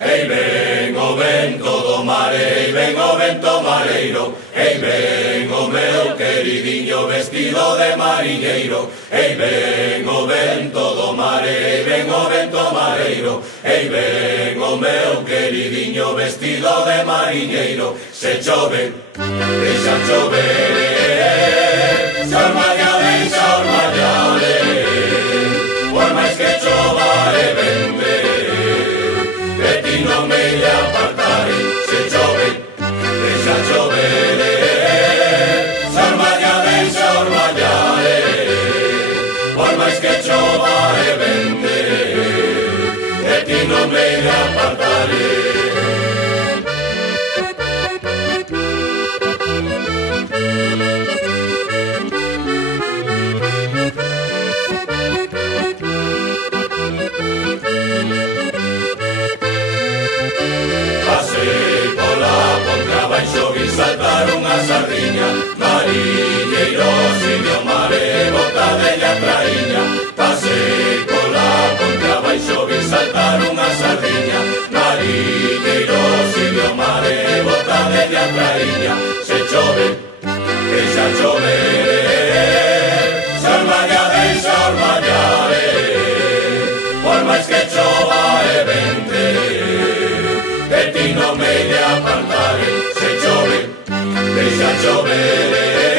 Ei ven o vento do mare, ei ven o vento mareiro, ei ven o meu queridinho vestido de mariñeiro, ei ven o vento do mare, ei ven o vento mareiro, ei ven o meu queridinho vestido de mariñeiro. Se chove, deixa chover, se ormalla, deixa ormallare, por máis que chova e vente, de ti non me lle apartare. Se chove, deixa chover, se ormalla, deixa ormallare, por máis que chova e vente, de ti non me lle apartare. Pasei pola ponte abaixo, vi saltar unha sardiña, mariñeiro, siño mare, botadelle a traíña. Pasei pola ponte abaixo, vi saltar unha sardiña, mariñeiro, siño mare, botadelle a traíña. Se chove, deixa chover, se ormalla, deixa ormallare, por máis que chova e vente, de ti non me lle apartare. Se chove, deixa chover,